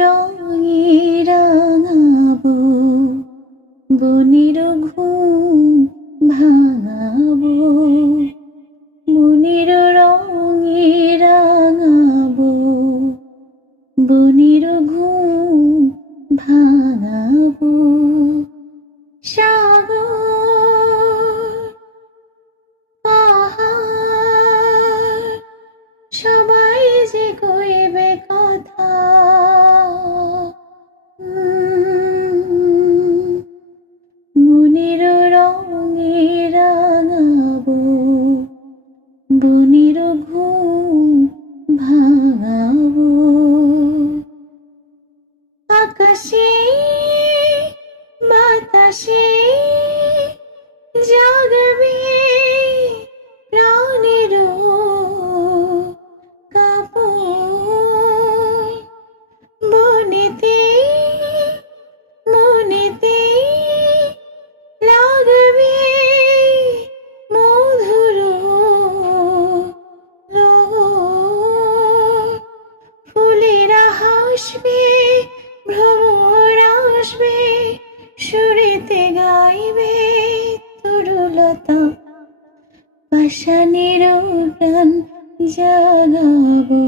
রঙে রাঙাবো, বনের ঘুম ভাঙাবো। মনের রঙে রাঙাবো, বনের ঘুম ভাঙাবো। সাগর পাহাড় সবাই যে কইবে কথা, মনের রঙে রাঙাবো, বনের ঘুম ভাঙাবো। আকাশে বাতাসে জাগবে প্রাণের কাঁপন, বনেতে মনেতে লাগবে মধুর লগন। ফুলেরা হাসবে, ভ্রমর আসবে, সুরেতে গাইবে তরুলতা। পাষাণের প্রাণ জাগাবো।